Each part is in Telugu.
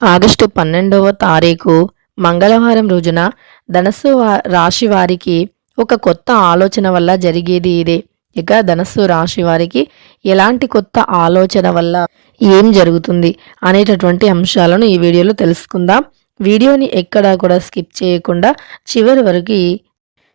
ఆగస్టు పన్నెండవ తారీఖు మంగళవారం రోజున ధనస్సు రాశి వారికి ఒక కొత్త ఆలోచన వల్ల జరిగేది ఇదే. ఇక ధనస్సు రాశి వారికి ఎలాంటి కొత్త ఆలోచన వల్ల ఏం జరుగుతుంది అనేటటువంటి అంశాలను ఈ వీడియోలో తెలుసుకుందాం. వీడియోని ఎక్కడా కూడా స్కిప్ చేయకుండా చివరి వరకు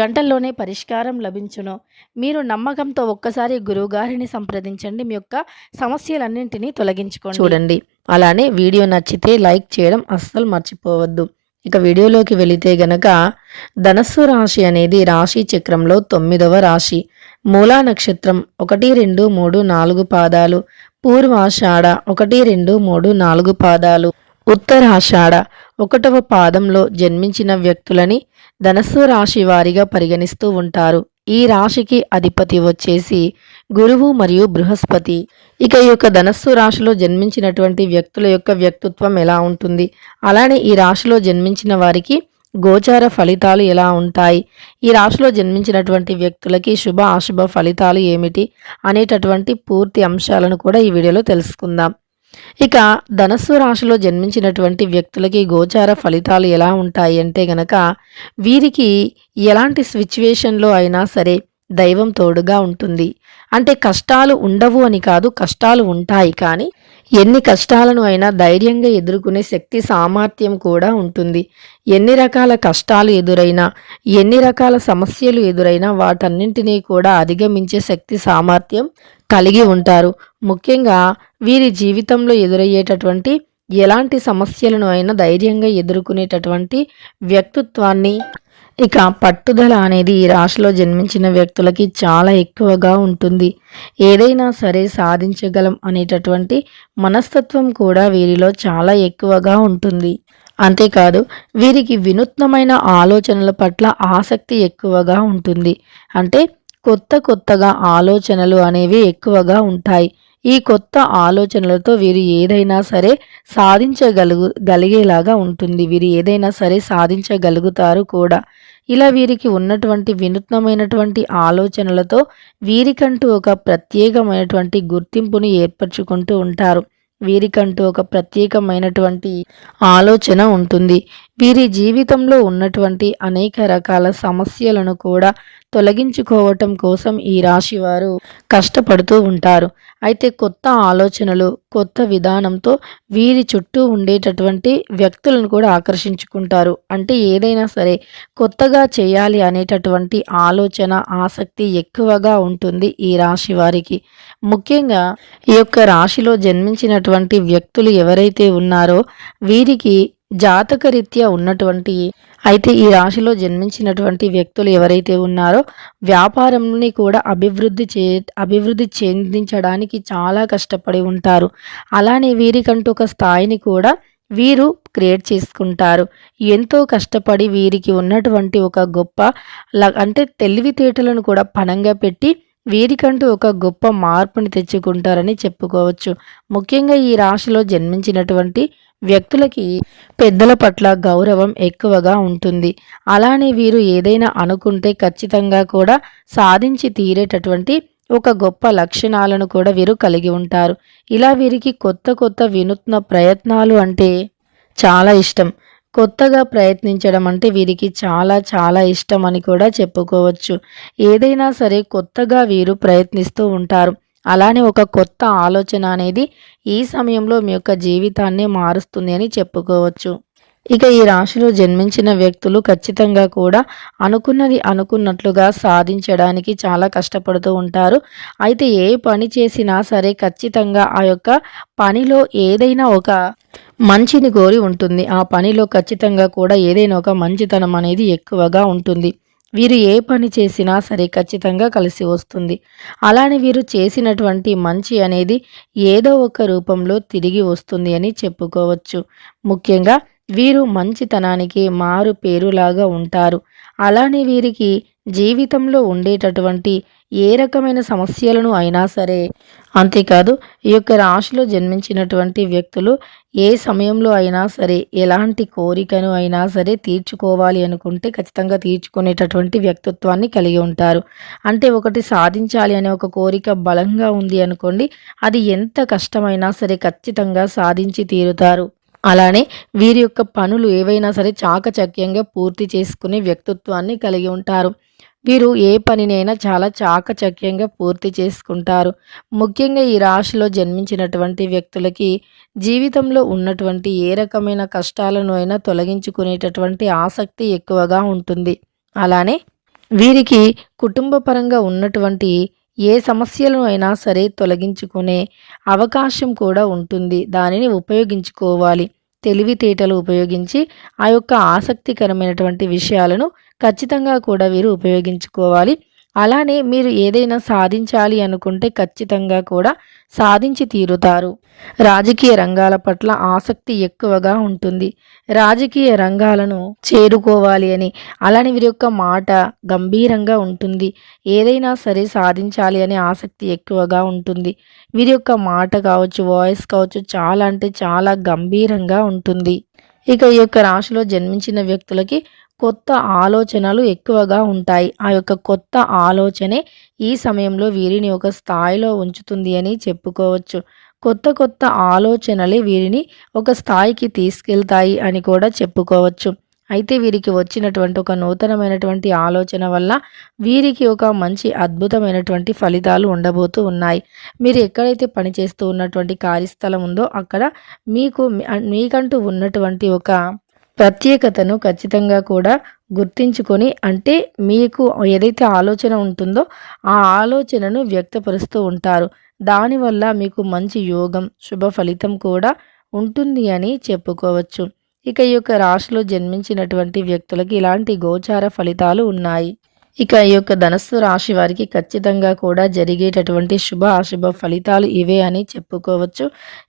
గంటల్లోనే పరిష్కారం లభించును. మీరు నమ్మకంతో ఒక్కసారి గురువుగారిని సంప్రదించండి. మీ యొక్క సమస్యలన్నింటినీ తొలగించుకోండి. చూడండి. అలానే వీడియో నచ్చితే లైక్ చేయడం అస్సలు మర్చిపోవద్దు. ఇక వీడియోలోకి వెళితే గనక ధనస్సు రాశి అనేది రాశి చక్రంలో తొమ్మిదవ రాశి. మూలా నక్షత్రం ఒకటి రెండు మూడు నాలుగు పాదాలు. పూర్వాషాఢ ఒకటి రెండు మూడు నాలుగు పాదాలు. ఉత్తరాషాఢ ఒకటవ పాదంలో జన్మించిన వ్యక్తులని ధనస్సు రాశి వారిగా పరిగణిస్తూ ఉంటారు. ఈ రాశికి అధిపతి వచ్చేసి గురువు మరియు బృహస్పతి. ఇక ఈ యొక్క ధనస్సు రాశిలో జన్మించినటువంటి వ్యక్తుల యొక్క వ్యక్తిత్వం ఎలా ఉంటుంది? అలానే ఈ రాశిలో జన్మించిన వారికి గోచార ఫలితాలు ఎలా ఉంటాయి? ఈ రాశిలో జన్మించినటువంటి వ్యక్తులకి శుభ అశుభ ఫలితాలు ఏమిటి? అనేటటువంటి పూర్తి అంశాలను కూడా ఈ వీడియోలో తెలుసుకుందాం. ఇక ధనస్సు రాశిలో జన్మించినటువంటి వ్యక్తులకి గోచార ఫలితాలు ఎలా ఉంటాయి అంటే గనక వీరికి ఎలాంటి సిచ్యువేషన్లో అయినా సరే దైవం తోడుగా ఉంటుంది. అంటే కష్టాలు ఉండవు అని కాదు కష్టాలు ఉంటాయి. కానీ ఎన్ని కష్టాలను అయినా ధైర్యంగా ఎదుర్కొనే శక్తి సామర్థ్యం కూడా ఉంటుంది. ఎన్ని రకాల కష్టాలు ఎదురైనా ఎన్ని రకాల సమస్యలు ఎదురైనా వాటన్నింటినీ కూడా అధిగమించే శక్తి సామర్థ్యం కలిగి ఉంటారు. ముఖ్యంగా వీరి జీవితంలో ఎదురయ్యేటటువంటి ఎలాంటి సమస్యలను అయినా ధైర్యంగా ఎదుర్కొనేటటువంటి వ్యక్తిత్వాన్ని ఇక పట్టుదల అనేది ఈ రాశిలో జన్మించిన వ్యక్తులకి చాలా ఎక్కువగా ఉంటుంది. ఏదైనా సరే సాధించగలం అనేటటువంటి మనస్తత్వం కూడా వీరిలో చాలా ఎక్కువగా ఉంటుంది. అంతేకాదు వీరికి వినూత్నమైన ఆలోచనల పట్ల ఆసక్తి ఎక్కువగా ఉంటుంది. అంటే కొత్త కొత్తగా ఆలోచనలు అనేవి ఎక్కువగా ఉంటాయి. ఈ కొత్త ఆలోచనలతో వీరు ఏదైనా సరే సాధించగలుగు గలిగేలాగా ఉంటుంది. వీరు ఏదైనా సరే సాధించగలుగుతారు కూడా. ఇలా వీరికి ఉన్నటువంటి వినూత్నమైనటువంటి ఆలోచనలతో వీరికంటూ ఒక ప్రత్యేకమైనటువంటి గుర్తింపును ఏర్పరచుకుంటూ ఉంటారు. వీరికంటూ ఒక ప్రత్యేకమైనటువంటి ఆలోచన ఉంటుంది. వీరి జీవితంలో ఉన్నటువంటి అనేక రకాల సమస్యలను కూడా తొలగించుకోవటం కోసం ఈ రాశి వారు కష్టపడుతూ ఉంటారు. అయితే కొత్త ఆలోచనలు కొత్త విధానంతో వీరి చుట్టూ ఉండేటటువంటి వ్యక్తులను కూడా ఆకర్షించుకుంటారు. అంటే ఏదైనా సరే కొత్తగా చేయాలి అనేటటువంటి ఆలోచన ఆసక్తి ఎక్కువగా ఉంటుంది ఈ రాశి వారికి ముఖ్యంగా ఈ యొక్క రాశిలో జన్మించినటువంటి వ్యక్తులు ఎవరైతే ఉన్నారో వీరికి జాతకరీత్యా ఉన్నటువంటి అయితే ఈ రాశిలో జన్మించినటువంటి వ్యక్తులు ఎవరైతే ఉన్నారో వ్యాపారంని కూడా అభివృద్ధి చే అభివృద్ధి చెందించడానికి చాలా కష్టపడి ఉంటారు. అలానే వీరికంటూ ఒక స్థాయిని కూడా వీరు క్రియేట్ చేసుకుంటారు. ఎంతో కష్టపడి వీరికి ఉన్నటువంటి ఒక గొప్ప ల- అంటే తెలివితేటలను కూడా పణంగా పెట్టి వీరికంటూ ఒక గొప్ప మార్పుని తెచ్చుకుంటారని చెప్పుకోవచ్చు. ముఖ్యంగా ఈ రాశిలో జన్మించినటువంటి వ్యక్తులకి పెద్దల పట్ల గౌరవం ఎక్కువగా ఉంటుంది. అలానే వీరు ఏదైనా అనుకుంటే ఖచ్చితంగా కూడా సాధించి తీరేటటువంటి ఒక గొప్ప లక్షణాలను కూడా వీరు కలిగి ఉంటారు. ఇలా వీరికి కొత్త కొత్త వినూత్న ప్రయత్నాలు అంటే చాలా ఇష్టం. కొత్తగా ప్రయత్నించడం అంటే వీరికి చాలా చాలా ఇష్టం అని కూడా చెప్పుకోవచ్చు. ఏదైనా సరే కొత్తగా వీరు ప్రయత్నిస్తూ ఉంటారు. అలానే ఒక కొత్త ఆలోచన అనేది ఈ సమయంలో మీ యొక్క జీవితాన్ని మారుస్తుంది అని చెప్పుకోవచ్చు. ఇక ఈ రాశిలో జన్మించిన వ్యక్తులు ఖచ్చితంగా కూడా అనుకున్నది అనుకున్నట్లుగా సాధించడానికి చాలా కష్టపడుతూ ఉంటారు. అయితే ఏ పని చేసినా సరే ఖచ్చితంగా ఆ యొక్క పనిలో ఏదైనా ఒక మంచిని కోరి ఉంటుంది. ఆ పనిలో ఖచ్చితంగా కూడా ఏదైనా ఒక మంచితనం అనేది ఎక్కువగా ఉంటుంది. వీరు ఏ పని చేసినా సరే ఖచ్చితంగా కలిసి వస్తుంది. అలానే వీరు చేసినటువంటి మంచి అనేది ఏదో ఒక రూపంలో తిరిగి వస్తుంది అని చెప్పుకోవచ్చు. ముఖ్యంగా వీరు మంచితనానికి మారు పేరులాగా ఉంటారు. అలానే వీరికి జీవితంలో ఉండేటటువంటి ఏ రకమైన సమస్యలను అయినా సరే. అంతేకాదు ఈ యొక్క రాశిలో జన్మించినటువంటి వ్యక్తులు ఏ సమయంలో అయినా సరే ఎలాంటి కోరికను అయినా సరే తీర్చుకోవాలి అనుకుంటే ఖచ్చితంగా తీర్చుకునేటటువంటి వ్యక్తిత్వాన్ని కలిగి ఉంటారు. అంటే ఒకటి సాధించాలి అనే ఒక కోరిక బలంగా ఉంది అనుకోండి అది ఎంత కష్టమైనా సరే ఖచ్చితంగా సాధించి తీరుతారు. అలానే వీరి యొక్క పనులు ఏవైనా సరే చాకచక్యంగా పూర్తి చేసుకునే వ్యక్తిత్వాన్ని కలిగి ఉంటారు. వీరు ఏ పనినైనా చాలా చాకచక్యంగా పూర్తి చేసుకుంటారు. ముఖ్యంగా ఈ రాశిలో జన్మించినటువంటి వ్యక్తులకి జీవితంలో ఉన్నటువంటి ఏ రకమైన కష్టాలను అయినా తొలగించుకునేటటువంటి ఆసక్తి ఎక్కువగా ఉంటుంది. అలానే వీరికి కుటుంబపరంగా ఉన్నటువంటి ఏ సమస్యలను అయినా సరే తొలగించుకునే అవకాశం కూడా ఉంటుంది. దానిని ఉపయోగించుకోవాలి. తెలివితేటలు ఉపయోగించి ఆ యొక్క ఆసక్తికరమైనటువంటి విషయాలను ఖచ్చితంగా కూడా వీరు ఉపయోగించుకోవాలి. అలానే మీరు ఏదైనా సాధించాలి అనుకుంటే ఖచ్చితంగా కూడా సాధించి తీరుతారు. రాజకీయ రంగాల పట్ల ఆసక్తి ఎక్కువగా ఉంటుంది. రాజకీయ రంగాలను చేరుకోవాలి అని అలానే వీరి యొక్క మాట గంభీరంగా ఉంటుంది. ఏదైనా సరే సాధించాలి అనే ఆసక్తి ఎక్కువగా ఉంటుంది. వీరి యొక్క మాట కావచ్చు వాయిస్ కావచ్చు చాలా అంటే చాలా గంభీరంగా ఉంటుంది. ఇక ఈ యొక్క రాశిలో జన్మించిన వ్యక్తులకి కొత్త ఆలోచనలు ఎక్కువగా ఉంటాయి. ఆ యొక్క కొత్త ఆలోచనే ఈ సమయంలో వీరిని ఒక స్థాయిలో ఉంచుతుంది అని చెప్పుకోవచ్చు. కొత్త కొత్త ఆలోచనలే వీరిని ఒక స్థాయికి తీసుకెళ్తాయి అని కూడా చెప్పుకోవచ్చు. అయితే వీరికి వచ్చినటువంటి ఒక నూతనమైనటువంటి ఆలోచన వల్ల వీరికి ఒక మంచి అద్భుతమైనటువంటి ఫలితాలు ఉండబోతూ ఉన్నాయి. మీరు ఎక్కడైతే పనిచేస్తూ ఉన్నటువంటి కార్యస్థలం ఉందో అక్కడ మీకు మీకంటూ ఉన్నటువంటి ఒక ప్రత్యేకతను ఖచ్చితంగా కూడా గుర్తించుకొని అంటే మీకు ఏదైతే ఆలోచన ఉంటుందో ఆ ఆలోచనను వ్యక్తపరుస్తూ ఉంటారు. దానివల్ల మీకు మంచి యోగం శుభ ఫలితం కూడా ఉంటుంది అని చెప్పుకోవచ్చు. ఇక ఈ యొక్క రాశిలో జన్మించినటువంటి వ్యక్తులకి ఇలాంటి గోచార ఫలితాలు ఉన్నాయి. ఇక ఈ యొక్క ధనస్సు రాశి వారికి ఖచ్చితంగా కూడా జరిగేటటువంటి శుభ అశుభ ఫలితాలు ఇవే అని చెప్పుకోవచ్చు.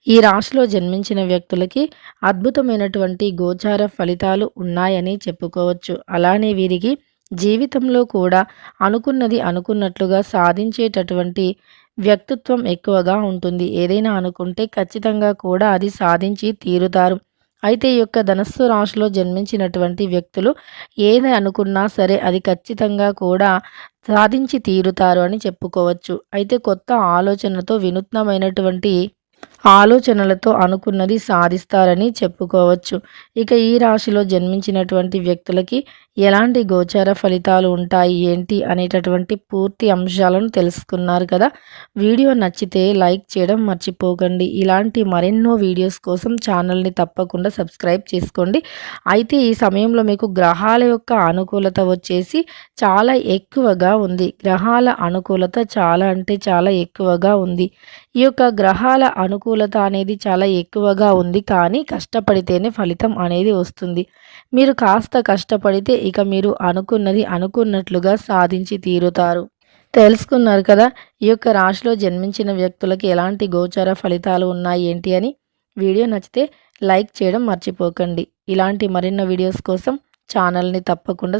ఈ రాశిలో జన్మించిన వ్యక్తులకి అద్భుతమైనటువంటి గోచార ఫలితాలు ఉన్నాయని చెప్పుకోవచ్చు. అలానే వీరికి జీవితంలో కూడా అనుకున్నది అనుకున్నట్లుగా సాధించేటటువంటి వ్యక్తిత్వం ఎక్కువగా ఉంటుంది. ఏదైనా అనుకుంటే ఖచ్చితంగా కూడా అది సాధించి తీరుతారు. అయితే ఈ యొక్క ధనస్సు రాశిలో జన్మించినటువంటి వ్యక్తులు ఏది అనుకున్నా సరే అది ఖచ్చితంగా కూడా సాధించి తీరుతారు అని చెప్పుకోవచ్చు. అయితే కొత్త ఆలోచనతో వినూత్నమైనటువంటి ఆలోచనలతో అనుకున్నది సాధిస్తారని చెప్పుకోవచ్చు. ఇక ఈ రాశిలో జన్మించినటువంటి వ్యక్తులకి ఎలాంటి గోచార ఫలితాలు ఉంటాయి ఏంటి అనేటటువంటి పూర్తి అంశాలను తెలుసుకున్నారు కదా. వీడియో నచ్చితే లైక్ చేయడం మర్చిపోకండి. ఇలాంటి మరెన్నో వీడియోస్ కోసం ఛానల్ని తప్పకుండా సబ్స్క్రైబ్ చేసుకోండి. అయితే ఈ సమయంలో మీకు గ్రహాల యొక్క అనుకూలత వచ్చేసి చాలా ఎక్కువగా ఉంది. గ్రహాల అనుకూలత చాలా అంటే చాలా ఎక్కువగా ఉంది. ఈ యొక్క గ్రహాల అనుకూల అనుకూలత అనేది చాలా ఎక్కువగా ఉంది. కానీ కష్టపడితేనే ఫలితం అనేది వస్తుంది. మీరు కాస్త కష్టపడితే ఇక మీరు అనుకున్నది అనుకున్నట్లుగా సాధించి తీరుతారు. తెలుసుకున్నారు కదా ఈ యొక్క రాశిలో జన్మించిన వ్యక్తులకి ఎలాంటి గోచర ఫలితాలు ఉన్నాయి ఏంటి అని? వీడియో నచ్చితే లైక్ చేయడం మర్చిపోకండి. ఇలాంటి మరిన్న వీడియోస్ కోసం ఛానల్ని తప్పకుండా